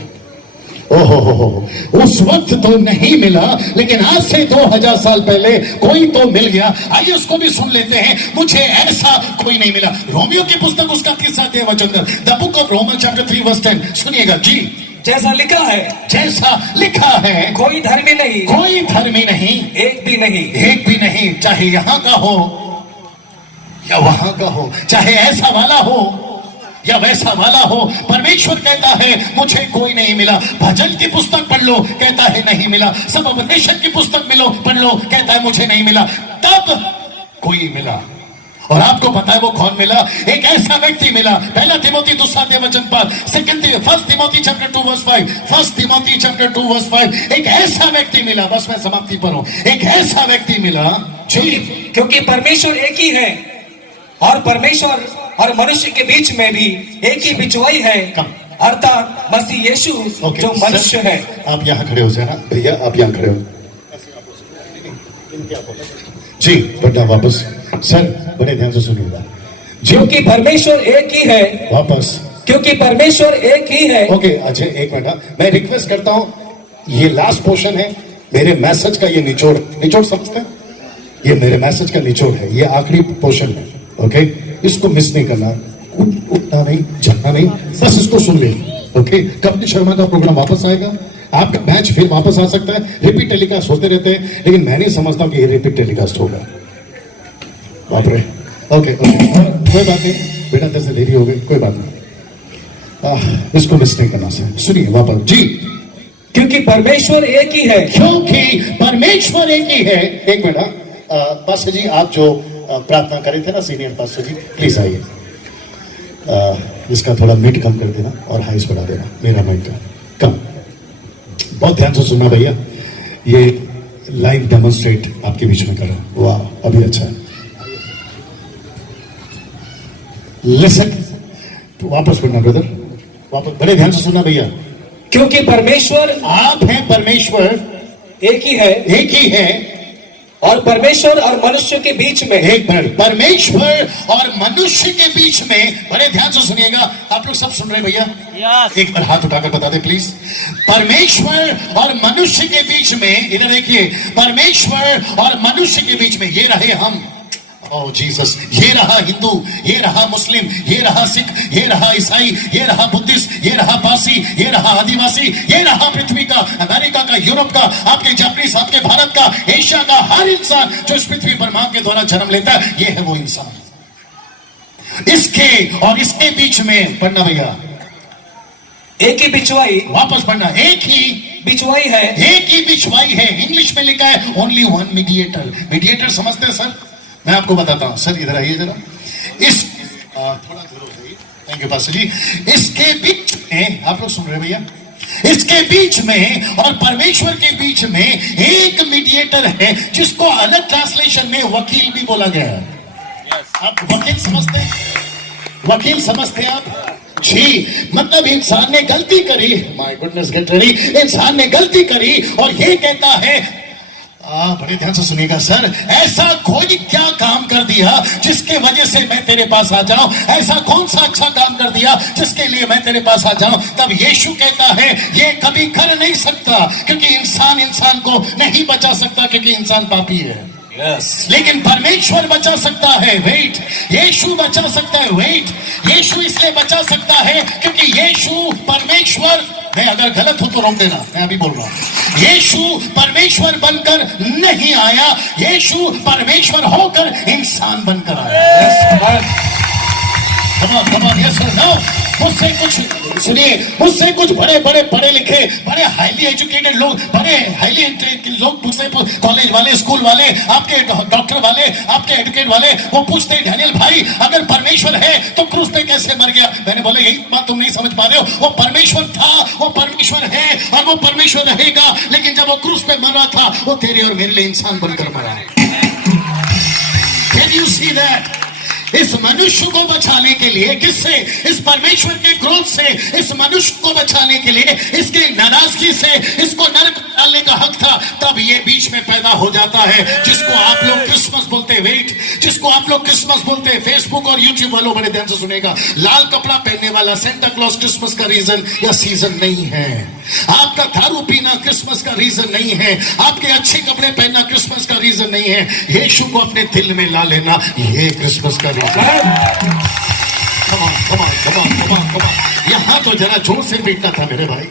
ओहो, उस वक्त तो नहीं मिला, लेकिन आज से 2000 साल पहले कोई तो मिल गया। आइए उसको भी सुन लेते हैं। मुझे ऐसा कोई नहीं मिला। रोमियो की पुस्तक उसका 3 वचन, the book of Roman chapter 3 verse 10। सुनिएगा जी। जैसा लिखा है, कोई धर्मी नहीं, एक भी नहीं, चाहे यहाँ का हो या वहां का हो, चाहे ऐसा वाला हो या वैसा वाला हो। परमेश्वर कहता है मुझे कोई नहीं मिला। भजन की पुस्तक पढ़ लो, कहता है नहीं मिला। सब उपनिषद की पुस्तक पढ़ लो, कहता है मुझे नहीं मिला। तब कोई मिला, और आपको पता है वो कौन मिला? एक ऐसा व्यक्ति मिला। 1 तिमोथी 2 वचन पर, 1 Timothy chapter 2 verse 5, 1 Timothy chapter 2 verse 5। एक ऐसा व्यक्ति मिला, बस मैं समाप्ति पर हूं। एक ऐसा व्यक्ति मिला क्योंकि परमेश्वर एक ही है, और परमेश्वर और मनुष्य के बीच में भी एक ही बिचवाई है, अर्थात मसीह यीशु जो मनुष्य है। आप यहाँ खड़े हो जाना भैया, आप यहाँ खड़े हो जी। बढ़ना वापस सर, बड़े ध्यान से सुनिएगा। क्योंकि परमेश्वर एक ही है। वापस, क्योंकि परमेश्वर एक ही है। ओके, अच्छा एक मिनट, मैं रिक्वेस्ट करता हूँ, ये लास्ट पोर्शन है मेरे मैसेज का। ये निचोड़ समझते हैं? ये मेरे मैसेज का निचोड़ है, ये आखिरी पोर्शन है। ओके, इसको मिस नहीं करना, उठना नहीं, झलना नहीं, बस इसको सुन ले। ओके, कपिल शर्मा का प्रोग्राम वापस आएगा, आपका मैच फिर वापस आ सकता है। रिपीट टेलीकास्ट होते रहते हैं, लेकिन मैं नहीं समझता कि ये रिपीट टेलीकास्ट होगा। बाप रे। ओके, कोई बात नहीं बेटा, तेरे से देरी हो गई, कोई बात नहीं, इसको मिस नहीं करना सर। सुनिए वापस जी। क्योंकि परमेश्वर एक ही है। क्योंकि परमेश्वर एक ही है। एक मिनट, पास्टर जी आप जो प्रार्थना करे थे ना, सीनियर पास्टर जी, प्लीज आइए। इसका थोड़ा मिट कम कर देना और हाइस बढ़ा देना, मेरा माइक का कम। बहुत ध्यान से सुनना भैया, ये लाइव डेमोन्स्ट्रेट आपके बीच में कर रहा हूं। वाह, अभी अच्छा है। लिसन, वापस पढ़ना ब्रदर, वापस बड़े ध्यान से सुनना भैया। क्योंकि परमेश्वर, आप हैं परमेश्वर, एक ही है, और परमेश्वर और मनुष्य के बीच में। एक मिनट, परमेश्वर और मनुष्य के बीच में, बड़े ध्यान से सुनिएगा। आप लोग सब सुन रहे हैं भैया? yes. एक बार हाथ उठाकर बता दे प्लीज। परमेश्वर और मनुष्य के बीच में, इधर देखिए, परमेश्वर और मनुष्य के बीच में ये रहे हम। ओह जीसस, ये रहा हिंदू, ये रहा मुस्लिम, ये रहा सिख, ये रहा ईसाई, ये रहा बुद्धिस्ट, ये रहा पारसी, ये रहा आदिवासी, ये रहा पृथ्वी का, अमेरिका का, यूरोप का, आपके जापानीज, आपके भारत का, एशिया का, हर इंसान जो इस पृथ्वी पर मां के द्वारा जन्म लेता है, ये है वो इंसान। इसके और इसके बीच में, पढ़ना भैया, एक ही बिचवाई, वापस पढ़ना, एक ही बिचवाई है, एक ही बिछवाई है। इंग्लिश में लिखा है ओनली वन मीडिएटर। मीडिएटर समझते हैं सर? मैं आपको बताता हूं सर, इधर आइए जरा। इस थोड़ा दूर हो जाइए, थैंक यू पास्टर जी। इसके बीच में, आप लोग सुन रहे हैं भैया, इसके बीच में और परमेश्वर के बीच में एक मीडिएटर है, जिसको अलग ट्रांसलेशन में वकील भी बोला गया है। आप वकील समझते हैं? वकील समझते हैं आप जी? मतलब इंसान ने गलती करी, माय गुडनेस गेट रेडी, इंसान ने गलती करी और ये कहता है, बड़े ध्यान से सुनिएगा सर, ऐसा कोई क्या काम कर दिया जिसके वजह से मैं तेरे पास आ जाऊं? ऐसा कौन सा अच्छा काम कर दिया जिसके लिए मैं तेरे पास आ जाऊं? तब यीशु कहता है ये कभी कर नहीं सकता, क्योंकि इंसान इंसान को नहीं बचा सकता, क्योंकि इंसान पापी है। यस, लेकिन परमेश्वर बचा सकता है। वेट, यीशु बचा सकता है। वेट, यीशु इसलिए बचा सकता है क्योंकि यीशु परमेश्वर, मैं अगर गलत हो तो रोक देना, मैं अभी बोल रहा हूं, यीशु परमेश्वर बनकर नहीं आया, यीशु परमेश्वर होकर इंसान बनकर आया। Come on, yes or no? मुझसे कुछ सुनिए, मुझसे कुछ बड़े बड़े पढ़े लिखे, बड़े हाईली एजुकेटेड लोग, बड़े हाईली लोग मुझसे, कॉलेज वाले, स्कूल वाले, आपके डॉक्टर वाले, आपके एडवोकेट वाले, वो पूछते हैं डैनियल भाई अगर परमेश्वर है तो क्रूस पे कैसे मर गया? मैंने बोला यही बात तुम नहीं समझ पा रहे हो। वो परमेश्वर था, वो परमेश्वर है और वो परमेश्वर रहेगा, लेकिन जब वो क्रूस पे मर रहा था वो तेरे और मेरे लिए इंसान बनकर मरा। Can you see that? इस मनुष्य को बचाने के लिए, किससे? इस परमेश्वर के क्रोध से, इस मनुष्य को बचाने के लिए, इसके नाराजगी से, इसको नरक डालने का हक था। तब ये बीच में पैदा हो जाता है, जिसको आप लोग क्रिसमस बोलते हैं। वेट, जिसको आप लोग क्रिसमस बोलते हैं। फेसबुक और यूट्यूब वालों बड़े ध्यान से सुनेगा, लाल कपड़ा पहनने वाला सेंटा क्लॉज क्रिसमस का रीजन या सीजन नहीं है। आपका दारू पीना क्रिसमस का रीजन नहीं है। आपके अच्छे कपड़े पहनना क्रिसमस का रीजन नहीं है। यीशु को अपने दिल में ला लेना, ये क्रिसमस का रीजन। यहां तो जरा जोर से पीटना था मेरे भाई।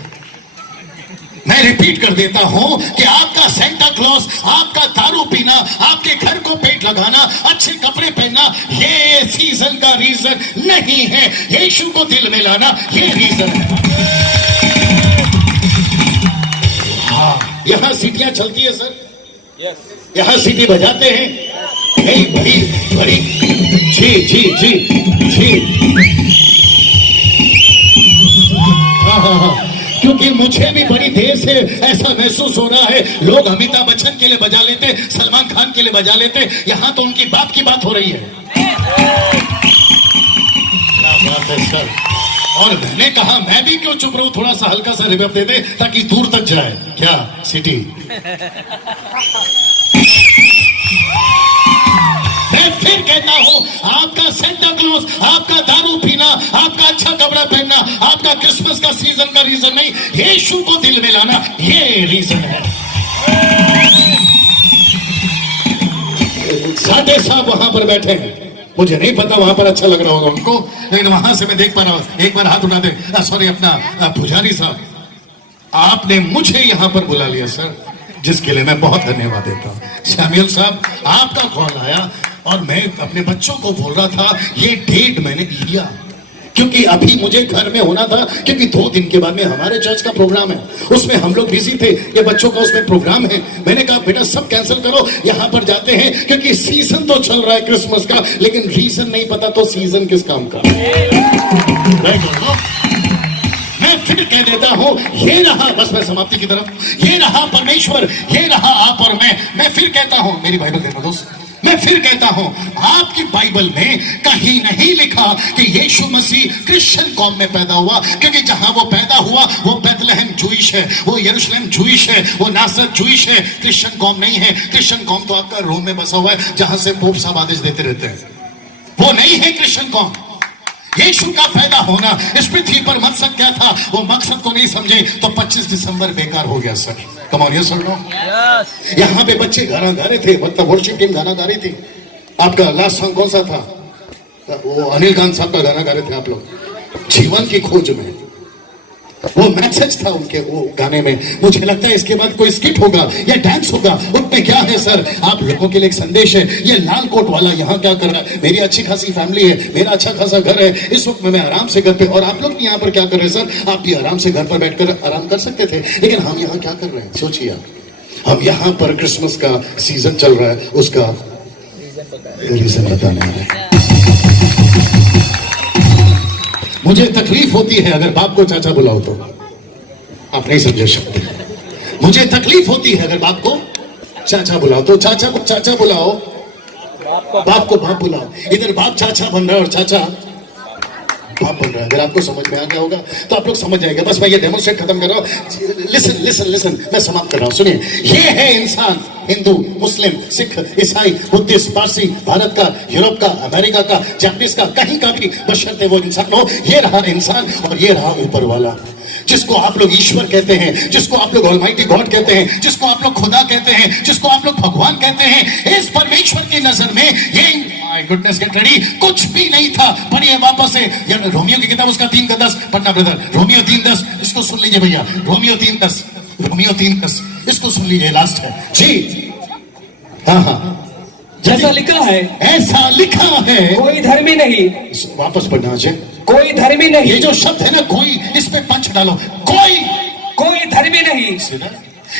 मैं रिपीट कर देता हूं कि आपका सेंटा क्लॉज, आपका दारू पीना, आपके घर को पेट लगाना, अच्छे कपड़े पहनना, ये सीजन का रीजन नहीं है। यीशु को दिल में लाना ये रीजन है। हाँ, यहां सीटियां चलती है सर, यहां सीटी बजाते हैं। बड़ी बड़ी बड़ी, जी जी जी जी, हाँ, क्योंकि मुझे भी बड़ी देर से ऐसा महसूस हो रहा है, लोग अमिताभ बच्चन के लिए बजा लेते, सलमान खान के लिए बजा लेते, यहां तो उनकी बाप की बात हो रही है। क्या बात है सर। और मैंने कहा मैं भी क्यों चुप रहूं, थोड़ा सा हल्का सा रिवर्ब दे दे ताकि दूर तक जाए। क्या सिटी? मैं फिर कहता हूं, आपका सेंटा क्लॉज, आपका दारू पीना, आपका अच्छा कपड़ा पहनना, आपका क्रिसमस का सीजन का रीजन नहीं, यीशु को दिल में लाना ये रीजन है। साटे साहब वहां पर बैठे हैं, मुझे नहीं पता वहां पर अच्छा लग रहा होगा उनको, लेकिन वहां से मैं देख पा रहा हूं। एक बार हाथ उठा दे, सॉरी, अपना पुजारी साहब, आपने मुझे यहां पर बुला लिया सर, जिसके लिए मैं बहुत धन्यवाद देता हूं। शैमुअल साहब, आपका कॉल आया और मैं अपने बच्चों को बोल रहा था, ये डेट मैंने लिया क्योंकि अभी मुझे घर में होना था, क्योंकि 2 दिन के बाद में हमारे चर्च का प्रोग्राम है, उसमें हम लोग बिजी थे, ये बच्चों का उसमें प्रोग्राम है। मैंने कहा बेटा सब कैंसिल करो, यहां पर जाते हैं, क्योंकि सीजन तो चल रहा है क्रिसमस का, लेकिन रीजन नहीं पता तो सीजन किस काम का। मैं फिर कह देता हूं, ये रहा, बस मैं समाप्ति की तरफ, ये रहा परमेश्वर, ये रहा आप और मैं फिर कहता हूं, मेरी बाइबल देखना दोस्त, मैं फिर कहता हूं, आपकी बाइबल में कहीं नहीं लिखा कि यीशु मसीह क्रिश्चियन कौम में पैदा हुआ, क्योंकि जहां वो पैदा हुआ वो बैतलहम जूइश है, वो यरूशलेम जूइश है, वो नासरत जूइश है, क्रिश्चियन कौम नहीं है। क्रिश्चियन कौम तो आपका रोम में बसा हुआ है, जहां से पोप साहब आदेश देते रहते हैं, वो नहीं है क्रिश्चियन कौम। यीशु का पैदा होना इस पृथ्वी पर मकसद क्या था, वो मकसद को नहीं समझे तो 25 दिसंबर बेकार हो गया सर। कम ऑन, यस और नो? यहाँ पे बच्चे गाना गा रहे थे, मतलब वर्शिप टीम गाना गा रही थी। आपका लास्ट सॉन्ग कौन सा था? वो अनिल खान साहब का गाना गा रहे थे आप लोग, जीवन की खोज में। वो मैसेज था उनके वो गाने में। मुझे लगता है इसके बाद कोई स्किट होगा या डांस होगा, उसमें क्या है सर, आप लोगों के लिए एक संदेश है। ये लाल कोट वाला यहाँ क्या कर रहा है? मेरी अच्छी खासी फैमिली है, मेरा अच्छा खासा घर है, इस वक्त में मैं आराम से घर पे, और आप लोग भी यहाँ पर क्या कर रहे हैं सर? आप भी आराम से घर पर बैठकर आराम कर सकते थे, लेकिन हम यहाँ क्या कर रहे हैं? सोचिए आप, हम यहाँ पर क्रिसमस का सीजन चल रहा है, उसका रीजन बताने वाले हैं। मुझे तकलीफ होती है अगर बाप को चाचा बुलाओ तो, आप नहीं समझ सकते। मुझे तकलीफ होती है अगर बाप को चाचा बुलाओ तो, चाचा को चाचा बुलाओ, बाप को बाप बुलाओ। इधर बाप चाचा बन रहा है और चाचा बाप बन रहा है। अगर आपको समझ में आ गया होगा तो आप लोग समझ जाएंगे। बस मैं ये डेमोन्स्ट्रेट खत्म कर रहा हूँ। लिसन लिसन लिसन, मैं समाप्त कर रहा हूँ, सुनिए। ये है इंसान, हिंदू, मुस्लिम, सिख, ईसाई, बुद्धिस्ट, पारसी, भारत का, यूरोप का, अमेरिका का, जापानीज का, कहीं का भी, बशर्ते वो इंसान हो। ये रहा इंसान और ये रहा ऊपर वाला, जिसको आप लोग ईश्वर कहते हैं, जिसको आप लोग ऑलमाइटी गॉड कहते हैं, जिसको आप लोग खुदा कहते हैं, जिसको आप लोग भगवान कहते हैं। इस परमेश्वर की नजर में ये माय गुडनेस गेट रेडी कुछ भी नहीं था। पढ़िए वापस से रोमियो की किताब, उसका 3:10 पढ़ना ब्रदर। रोमियो 3:10, इसको सुन लीजिए भैया। रोमियो 3:10, रोमियो 3:10, इसको सुन लीजिए, लास्ट है जी। हाँ हाँ, जैसा लिखा है, ऐसा लिखा है, कोई धर्मी नहीं, वापस पढ़ना अजय, कोई धर्मी नहीं। ये जो शब्द है ना कोई, इस पे पंच डालो, कोई, कोई धर्मी नहीं।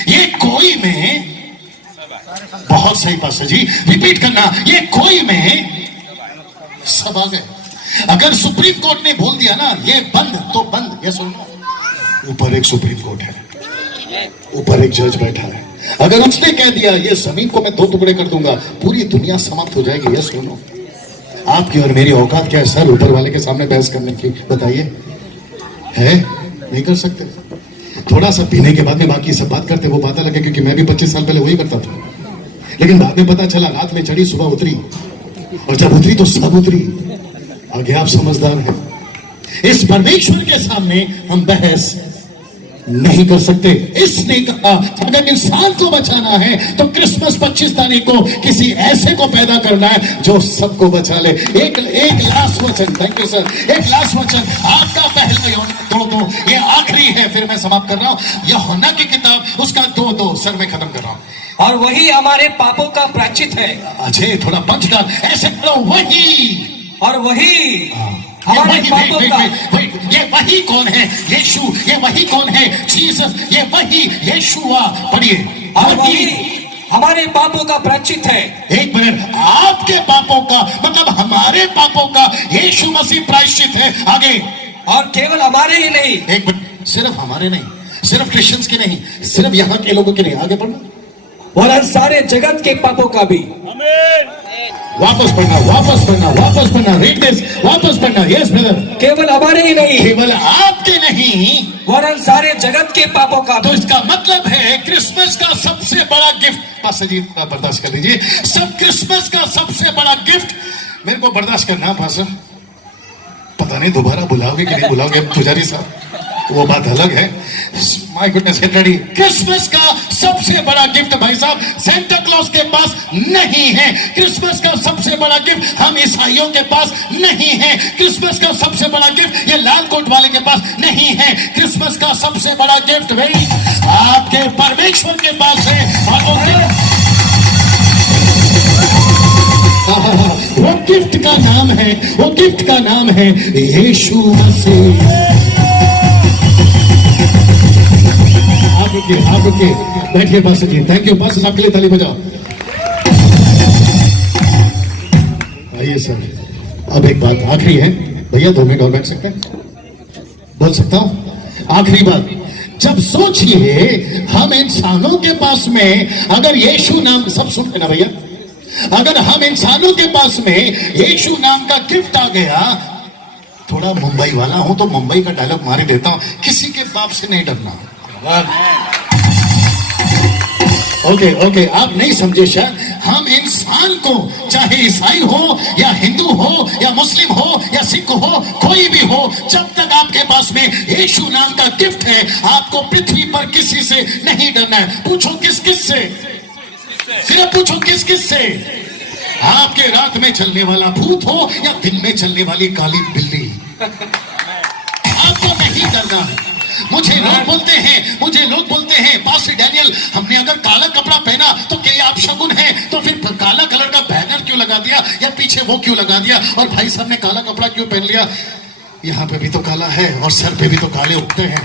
ये कोई में बहुत सही पास है जी, रिपीट करना, ये कोई में सब आ गए। अगर सुप्रीम कोर्ट ने बोल दिया ना ये बंद तो बंद, ये सुनो, ऊपर एक सुप्रीम कोर्ट है, ऊपर एक जज बैठा है। अगर उसने कह दिया ये जमीन को मैं 2 टुकड़े कर दूंगा, पूरी दुनिया समाप्त हो जाएगी। ये सुनो, आपकी और मेरी औकात क्या है सर ऊपर वाले के सामने बहस करने की? बताइए, है? नहीं कर सकते। थोड़ा सा पीने के बाद में बाकी सब बात करते, वो बात अलग है, क्योंकि मैं भी 25 साल पहले वही करता था। लेकिन बाद में पता चला रात में चढ़ी सुबह उतरी, और जब उतरी तो सब उतरी। आगे आप समझदार हैं। इस परमेश्वर के सामने हम बहस नहीं कर सकते। इसने कहा अगर इंसान को बचाना है तो क्रिसमस 25 तारीख को किसी ऐसे को पैदा करना है जो सबको बचा ले। एक लास्ट वचन, थैंक यू सर, एक लास्ट वचन आपका पहला यूहन्ना 2:2, ये आखिरी है, फिर मैं समाप्त कर रहा हूं। यूहन्ना की किताब उसका 2:2, सर मैं खत्म कर रहा हूं। और वही हमारे पापों का प्रायश्चित है। अजय थोड़ा पंच डाल, ऐसे करो, वही, और वही हमारे पापों का। ये वही कौन है? यीशु। ये वही कौन है? जीसस। ये वही यीशुआ। पढ़िए, और वही हमारे पापों का प्रायश्चित है। एक मिनट, आपके पापों का मतलब हमारे पापों का यीशु मसीह प्रायश्चित है। आगे, और केवल हमारे ही नहीं, एक मिनट, सिर्फ हमारे नहीं, सिर्फ क्रिश्चियंस के नहीं, सिर्फ यहाँ के लोगों के नहीं, आगे पढ़ना, वरन सारे जगत के पापों का भी। वापस पढ़ना, वापस पढ़ना, वापस पढ़ना, रीड दिस, वापस पढ़ना। यस ब्रदर, केवल हमारे ही नहीं, केवल आपके नहीं, वरन सारे जगत के पापों का। तो इसका मतलब है क्रिसमस का सबसे बड़ा गिफ्ट, पास्टर जी बर्दाश्त कर लीजिए, सब क्रिसमस का सबसे बड़ा गिफ्ट मेरे को बर्दाश्त करना। पास्टर पता नहीं दोबारा बुलाओगे कि नहीं बुलाओगे पुजारी साहब, वो बात अलग है। My goodness, get ready. Christmas का सबसे बड़ा गिफ्ट भाई साहब सेंटा क्लॉज के पास नहीं है। क्रिसमस का सबसे बड़ा गिफ्ट हम ईसाइयों के पास नहीं है। क्रिसमस का सबसे बड़ा गिफ्ट ये लाल कोट वाले के पास नहीं है। क्रिसमस का सबसे बड़ा गिफ्ट भाई आपके परमेश्वर के पास है। वो गिफ्ट का नाम है, वो गिफ्ट का नाम है यीशु मसीह। आप रुकिए, बैठिए पास्टर जी। थैंक यू पास्टर साहब, के लिए ताली बजाओ। आइए सर, अब एक बात आखिरी है भैया, 2 मिनट और बैठ सकते हैं? बोल सकता हूं? आखिरी बात, जब सोचिए हम इंसानों के पास में अगर यीशु नाम, सब सुन लेना भैया, अगर हम इंसानों के पास में यीशु नाम का गिफ्ट आ गया, थोड़ा मुंबई वाला हूं तो मुंबई का डायलॉग मार देता हूं, किसी के बाप से नहीं डरना। ओके, आप नहीं समझे शायद। हम इंसान को, चाहे ईसाई हो या हिंदू हो या मुस्लिम हो या सिख हो, कोई भी हो, जब तक आपके पास में यीशु नाम का गिफ्ट है, आपको पृथ्वी पर किसी से नहीं डरना है। पूछो किस किस से, सिर्फ पूछो किस किस से। आपके रात में चलने वाला भूत हो या दिन में चलने वाली काली बिल्ली, आपको नहीं डरना है। मुझे लोग बोलते हैं पास्टर डैनियल, हमने अगर काला कपड़ा पहना तो क्या आप शगुन है, तो फिर काला कलर का बैनर क्यों लगा दिया या पीछे वो क्यों लगा दिया, और भाई साहब ने काला कपड़ा क्यों पहन लिया? यहाँ पे भी तो काला है और सर पे भी तो काले उगते हैं।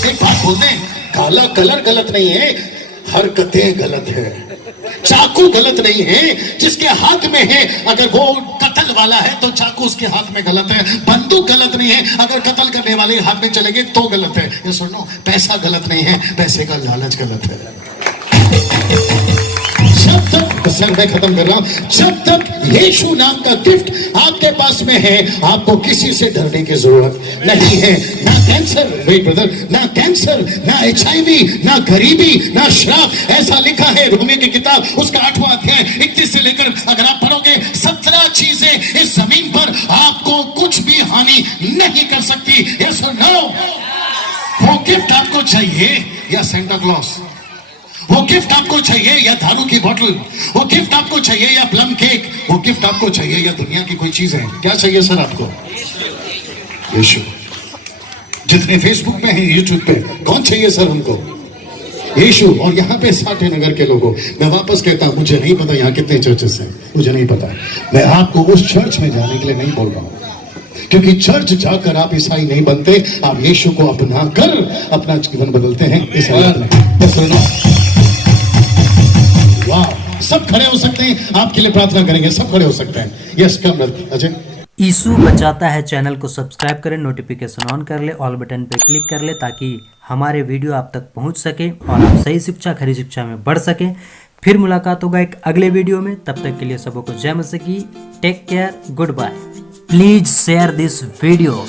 एक बात बोल दें, काला कलर गलत नहीं है, हरकतें गलत है। चाकू गलत नहीं है, जिसके हाथ में है अगर वो कत्ल वाला है तो चाकू उसके हाथ में गलत है। बंदूक गलत नहीं है, अगर कत्ल करने वाले के हाथ में चलेंगे तो गलत है। ये सुनो, पैसा गलत नहीं है, पैसे का लालच गलत है। जब तक, सर मैं खत्म कर रहा हूं, जब तक यीशु नाम का गिफ्ट आपके पास में है, आपको किसी से डरने की जरूरत नहीं है। ना कैंसर, वेट ब्रदर, ना कैंसर, ना HIV, ना गरीबी, ना श्राप। ऐसा लिखा है रोमी की किताब उसका 8वां अध्याय 31 से लेकर अगर आप पढ़ोगे 17 चीजें इस जमीन पर आपको कुछ भी हानि नहीं कर सकती। यस और नो? वो गिफ्ट आपको चाहिए या सेंटा क्लॉज? वो गिफ्ट आपको चाहिए या दारू की बोतल? वो गिफ्ट आपको चाहिए या प्लम केक? वो गिफ्ट आपको चाहिए या दुनिया की कोई चीज है? क्या चाहिए सर आपको? यीशु। जितने फेसबुक पे हैं, यूट्यूब पे, कौन चाहिए सर उनको? यीशु। और यहाँ पे साठे नगर के लोगों, मैं वापस कहता हूं, मुझे नहीं पता यहाँ कितने चर्चेस हैं, मुझे नहीं पता। मैं आपको उस चर्च में जाने के लिए नहीं बोल रहा हूं, क्योंकि चर्च जाकर आप ईसाई नहीं बनते, आप यीशु को अपना कर अपना जीवन बदलते हैं। वाह, सब खड़े हो सकते हैं, आपके लिए प्रार्थना करेंगे, सब खड़े हो सकते हैं। Yes come Ajay. यीशु बचाता है चैनल को सब्सक्राइब करें, नोटिफिकेशन ऑन कर ले, ऑल बटन पे क्लिक कर ले, ताकि हमारे वीडियो आप तक पहुंच सके और आप सही शिक्षा खरी शिक्षा में बढ़ सके। फिर मुलाकात होगा एक अगले वीडियो में, तब तक के लिए सबको जय मसीह की। Take care, good bye. Please share this video.